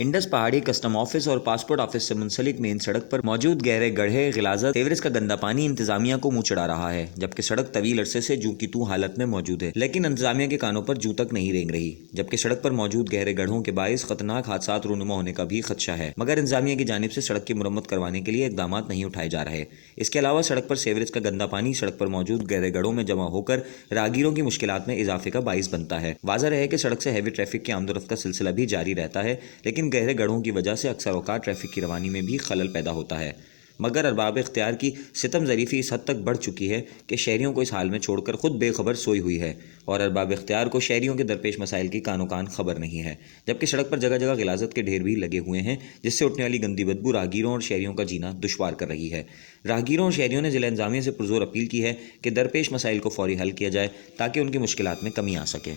Indus पहाड़ी custom office और passport office से मुंसलिक मेन सड़क पर मौजूद गहरे गड्ढे, गिलाजत, सीवरेज का गंदा पानी इंतजामिया को मुंह चढ़ा रहा है, जबकि सड़क तवील अरसे से जू की तू हालत में मौजूद है, लेकिन इंतजामिया के कानों पर जू तक नहीं रेंग रही। जबकि सड़क पर मौजूद गहरे गड्ढों के बायस खतरनाक हादसात रूनुमा होने का भी खदशा है, मगर इंतजामिया की जानिब से सड़क की मुरम्मत करवाने के लिए इकदाम नहीं उठाए जा रहे। इसके अलावा सड़क पर सीवरेज का गंदा पानी सड़क पर मौजूद गहरे गड्ढों में जमा होकर राहगीरों की मुश्किलात में इजाफे का बाइस बनता है। वाज़ह है कि सड़क से हैवी ट्रैफिक की आमदोरफ्त का सिलसिला भी जारी रहता है, लेकिन गहरे गड्ढों की वजह से अक्सर औकात ट्रैफिक की रवानी में भी खलल पैदा होता है। मगर अरबाब इख्तियार की सितम ज़रीफ़ी इस हद तक बढ़ चुकी है कि शहरियों को इस हाल में छोड़कर खुद बेखबर सोई हुई है, और अरबाब इख्तियार को शहरियों के दरपेश मसाइल की कानो कान खबर नहीं है। जबकि सड़क पर जगह जगह गिलाजत के ढेर भी लगे हुए हैं, जिससे उठने वाली गंदी बदबू राहगीरों और शहरियों का जीना दुश्वार कर रही है। राहगीरों और शहरियों ने ज़िला इंतज़ामिया से पुरज़ोर अपील की है कि दरपेश मसाइल को फौरी हल किया जाए ताकि उनकी मुश्किलात में कमी आ सके।